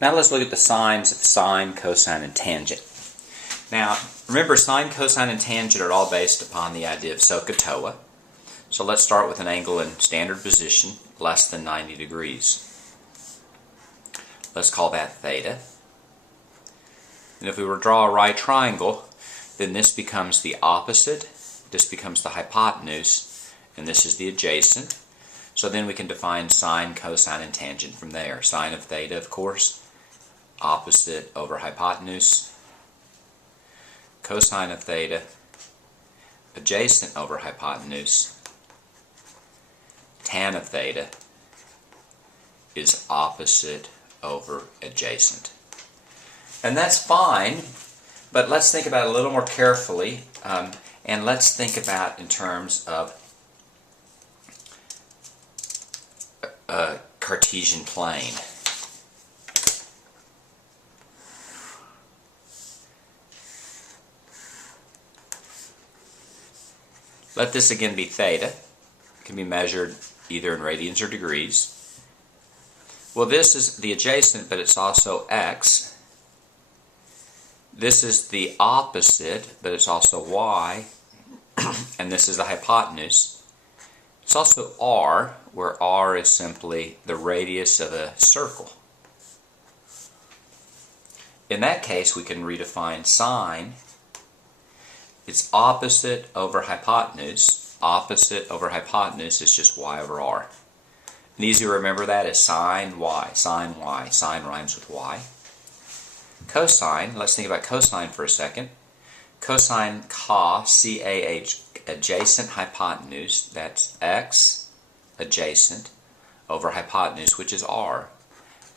Now let's look at the signs of sine, cosine, and tangent. Now, remember, sine, cosine, and tangent are all based upon the idea of Sohcahtoa. So let's start with an angle in standard position, less than 90 degrees. Let's call that theta. And if we were to draw a right triangle, then this becomes the opposite, this becomes the hypotenuse, and this is the adjacent. So then we can define sine, cosine, and tangent from there. Sine of theta, of course, opposite over hypotenuse. Cosine of theta, adjacent over hypotenuse. Tan of theta is opposite over adjacent. And that's fine, but let's think about it a little more carefully, and let's think about in terms of a Cartesian plane. Let this again be theta. It can be measured either in radians or degrees. Well, this is the adjacent, but it's also x. This is the opposite, but it's also y. And this is the hypotenuse. It's also r, where r is simply the radius of a circle. In that case, we can redefine sine. It's opposite over hypotenuse. Opposite over hypotenuse is just y over r. And easy to remember that is sine y. Sine y. Sine rhymes with y. Cosine, let's think about cosine for a second. Cosine ca, C-A-H, adjacent hypotenuse, that's x adjacent over hypotenuse, which is r.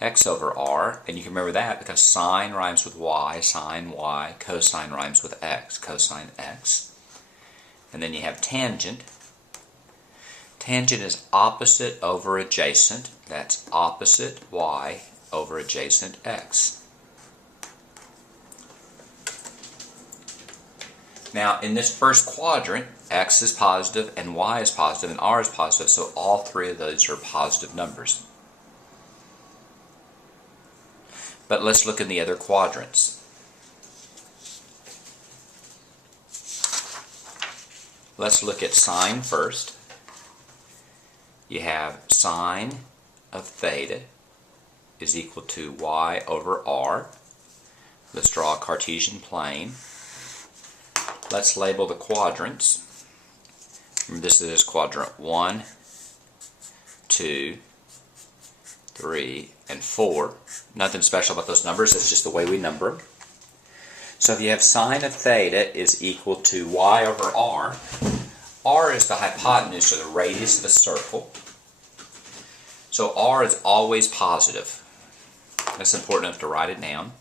X over r, and you can remember that because sine rhymes with y, sine y, cosine rhymes with x, cosine x. And then you have tangent. Tangent is opposite over adjacent, that's opposite y over adjacent x. Now, in this first quadrant, x is positive, and y is positive, and r is positive, so all three of those are positive numbers. But let's look in the other quadrants. Let's look at sine first. You have sine of theta is equal to y over r. Let's draw a Cartesian plane. Let's label the quadrants. Remember, this is quadrant 1, 2, 3, and 4. Nothing special about those numbers, it's just the way we number them. So if you have sine of theta is equal to y over r, r is the hypotenuse or the radius of a circle. So r is always positive. That's important enough to write it down.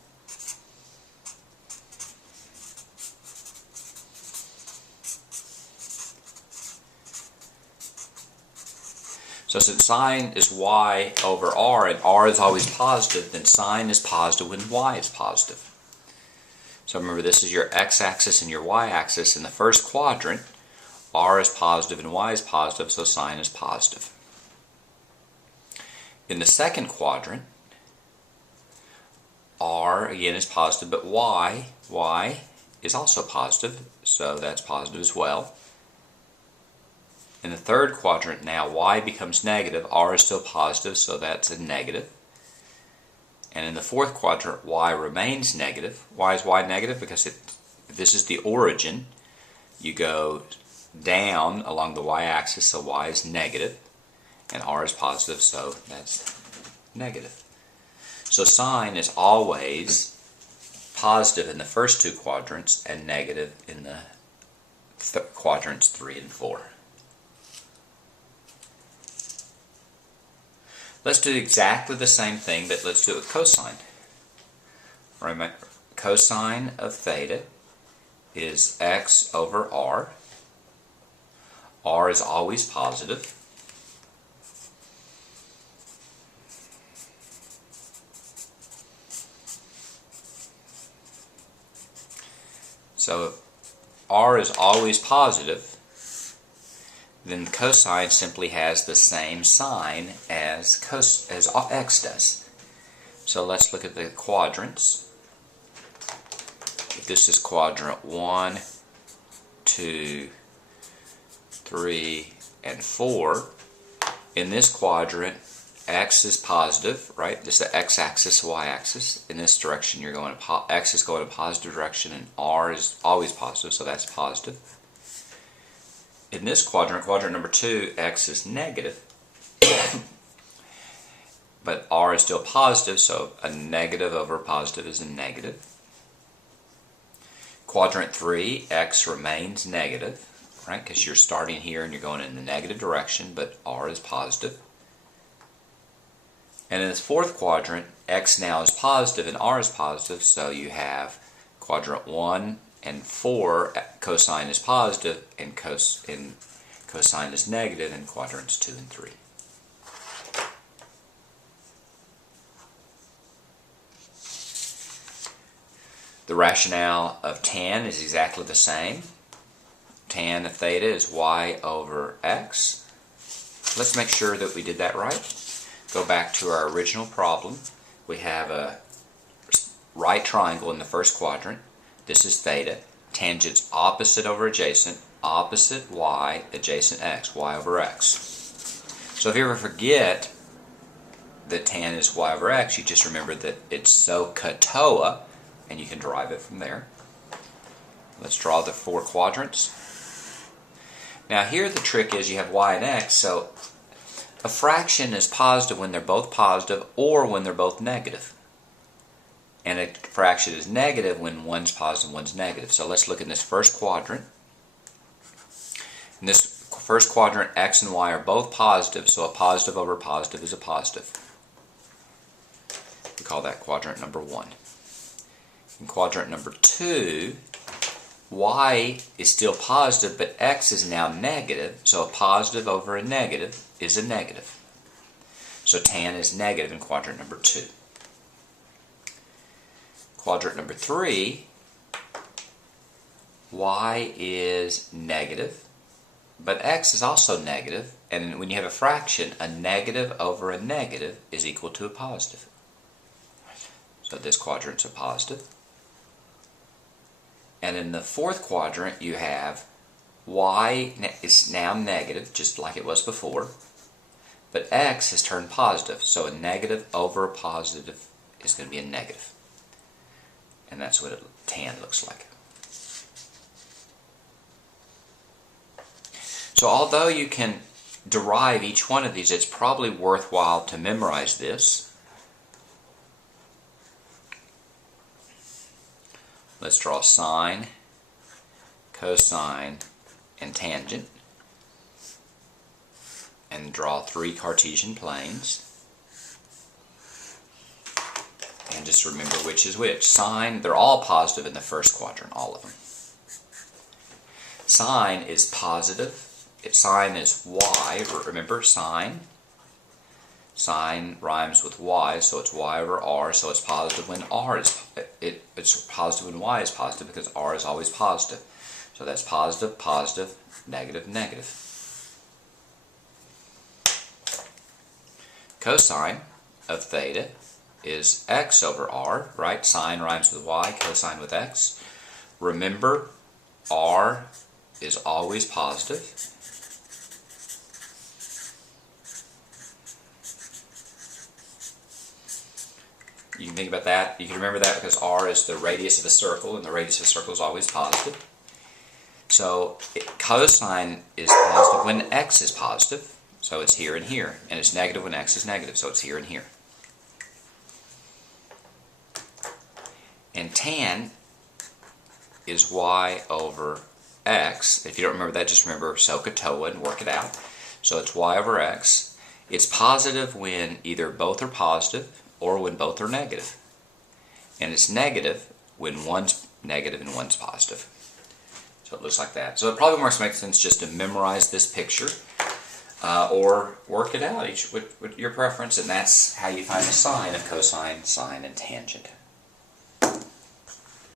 So since sine is y over r, and r is always positive, then sine is positive when y is positive. So remember, this is your x-axis and your y-axis. In the first quadrant, r is positive and y is positive, so sine is positive. In the second quadrant, r again is positive, but y is also positive, so that's positive as well. In the third quadrant now, y becomes negative, r is still positive, so that's a negative. And in the fourth quadrant, y remains negative. Why is y negative? Because if this is the origin, you go down along the y-axis, so y is negative, and r is positive, so that's negative. So sine is always positive in the first two quadrants and negative in the quadrants 3 and 4. Let's do exactly the same thing, but let's do it with cosine. Remember, cosine of theta is x over r. R is always positive. So if r is always positive, then cosine simply has the same sign as x does. So let's look at the quadrants. If this is quadrant 1, 2, 3, and 4, in this quadrant, x is positive, right? This is the x-axis, y-axis. In this direction, you're going to x is going in a positive direction, and r is always positive, so that's positive. In this quadrant, quadrant number 2, x is negative, but r is still positive, so a negative over positive is a negative. Quadrant 3, x remains negative, right? Because you're starting here and you're going in the negative direction, but r is positive. And in this fourth quadrant, x now is positive and r is positive, so you have quadrant 1 and 4, cosine is positive and cosine is negative in quadrants 2 and 3. The rationale of tan is exactly the same. Tan of theta is y over x. Let's make sure that we did that right. Go back to our original problem. We have a right triangle in the first quadrant. This is theta. Tangents opposite over adjacent, opposite y, adjacent x, y over x. So if you ever forget that tan is y over x, you just remember that it's Sohcahtoa, and you can derive it from there. Let's draw the 4 quadrants. Now here the trick is you have y and x, so a fraction is positive when they're both positive or when they're both negative. And a fraction is negative when one's positive and one's negative. So let's look at this first quadrant. In this first quadrant, x and y are both positive, so a positive over positive is a positive. We call that quadrant number 1. In quadrant number 2, y is still positive, but x is now negative, so a positive over a negative is a negative. So tan is negative in quadrant number 2. Quadrant number 3, y is negative, but x is also negative, and when you have a fraction, a negative over a negative is equal to a positive. So this quadrant's a positive. And in the fourth quadrant, you have y is now negative, just like it was before, but x has turned positive, so a negative over a positive is going to be a negative. And that's what tan looks like. So although you can derive each one of these, it's probably worthwhile to memorize this. Let's draw sine, cosine, and tangent. And draw 3 Cartesian planes. And just remember which is which. Sine, they're all positive in the first quadrant, all of them. Sine is positive. Sine is y. Remember, sine. Sine rhymes with y, so it's y over r, so it's positive when r is it's positive when y is positive because r is always positive. So that's positive, positive, negative, negative. Cosine of theta is x over r, right? Sine rhymes with y, cosine with x. Remember, r is always positive. You can think about that. You can remember that because r is the radius of a circle, and the radius of a circle is always positive. So cosine is positive when x is positive, so it's here and here. And it's negative when x is negative, so it's here and here. And tan is y over x. If you don't remember that, just remember Sohcahtoa and work it out. So it's y over x. It's positive when either both are positive or when both are negative. And it's negative when one's negative and one's positive. So it looks like that. So it probably more makes sense just to memorize this picture or work it out each with your preference, and that's how you find the sine of cosine, sine, and tangent.